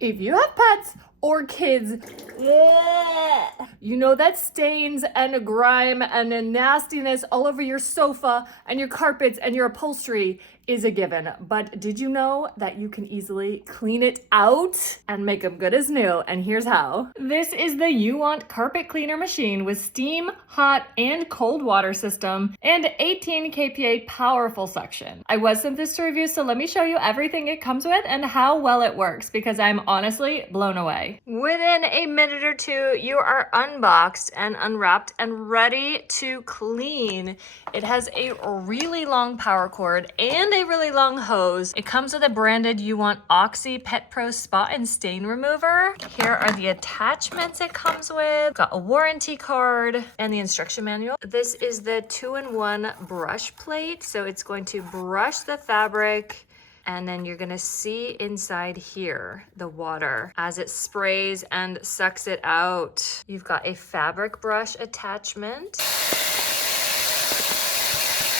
If you have pets or kids, you know that stains and grime and the nastiness all over your sofa and your carpets and your upholstery is a given. But did you know that you can easily clean it out and make them good as new? And here's how. This is the UWANT carpet cleaner machine with steam, hot, and cold water system and 18 kPa powerful suction. I was sent this to review, so let me show you everything it comes with and how well it works, because I'm honestly blown away. Within a minute or two, you are unboxed and unwrapped and ready to clean. It has a really long power cord and a really long hose. It comes with a branded UWANT Oxy Pet Pro Spot and Stain Remover. Here are the attachments it comes with. Got a warranty card and the instruction manual. This is the 2-in-1 brush plate. So it's going to brush the fabric, and then you're gonna see inside here the water as it sprays and sucks it out. You've got a fabric brush attachment,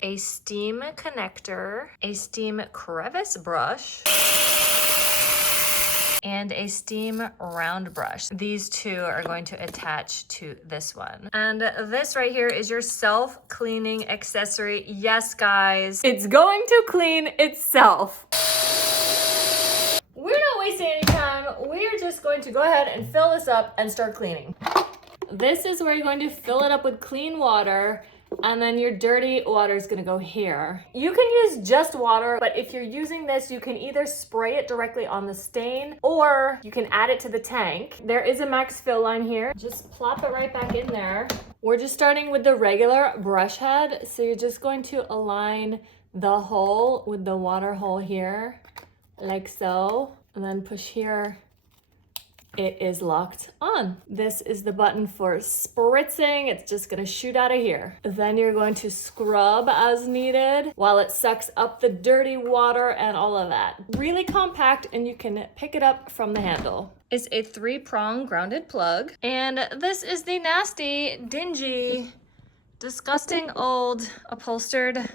a steam connector, a steam crevice brush, and a steam round brush. These two are going to attach to this one. And this right here is your self-cleaning accessory. Yes, guys, it's going to clean itself. We're not wasting any time. We're just going to go ahead and fill this up and start cleaning. This is where you're going to fill it up with clean water, and then your dirty water is gonna go here. You can use just water, but if you're using this, you can either spray it directly on the stain or you can add it to the tank. There is a max fill line here. Just plop it right back in there. We're just starting with the regular brush head. So you're just going to align the hole with the water hole here, like so, and then push here. It is locked on. This is the button for spritzing. It's just gonna shoot out of here. Then you're going to scrub as needed while it sucks up the dirty water and all of that. Really compact, and you can pick it up from the handle. It's a 3-prong grounded plug. And this is the nasty, dingy, disgusting old upholstered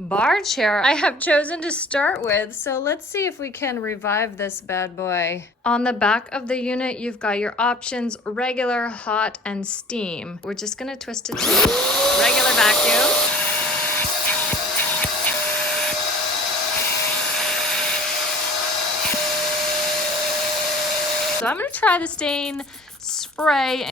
bar chair I have chosen to start with. So let's see if we can revive this bad boy. On the back of the unit, you've got your options: regular, hot, and steam. We're just gonna twist it to regular vacuum. So I'm gonna try the stain spray.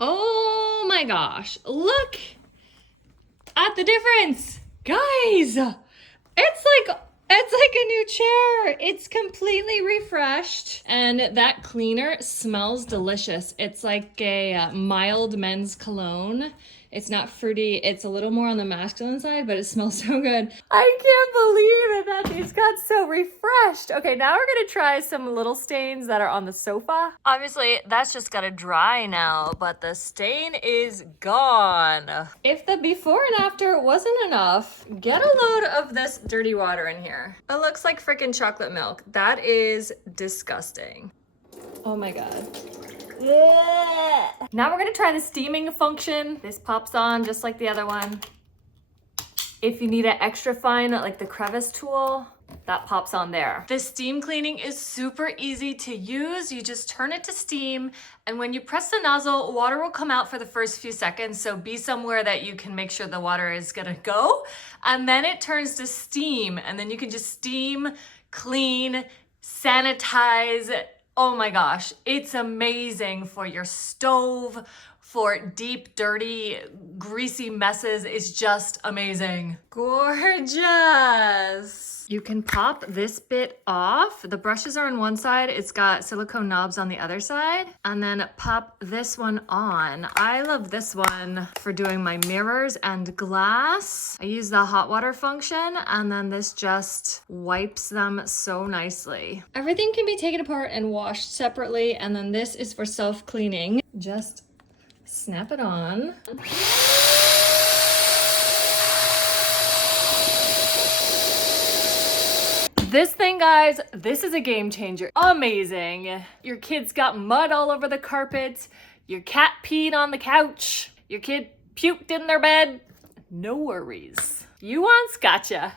Oh my gosh, look at the difference. Guys, it's like a new chair. It's completely refreshed, and that cleaner smells delicious. It's like a mild men's cologne. It's not fruity. It's a little more on the masculine side, but it smells so good. I can't believe it that these got so refreshed. Okay, now we're gonna try some little stains that are on the sofa. Obviously, that's just gotta dry now, but the stain is gone. If the before and after wasn't enough, get a load of this dirty water in here. It looks like freaking chocolate milk. That is disgusting. Oh my God. Yeah. Now we're gonna try the steaming function. This pops on just like the other one. If you need it extra fine, like the crevice tool, that pops on there. The steam cleaning is super easy to use. You just turn it to steam, and when you press the nozzle, water will come out for the first few seconds, so be somewhere that you can make sure the water is gonna go, and then it turns to steam, and then you can just steam, clean, sanitize. Oh my gosh, it's amazing for your stove, for deep, dirty, greasy messes. It's just amazing. Gorgeous. You can pop this bit off. The brushes are on one side. It's got silicone knobs on the other side. And then pop this one on. I love this one for doing my mirrors and glass. I use the hot water function, and then this just wipes them so nicely. Everything can be taken apart and washed separately, and then this is for self-cleaning. Just snap it on. This thing, guys, this is a game changer. Amazing. Your kid's got mud all over the carpet. Your cat peed on the couch. Your kid puked in their bed. No worries. UWANT's gotcha.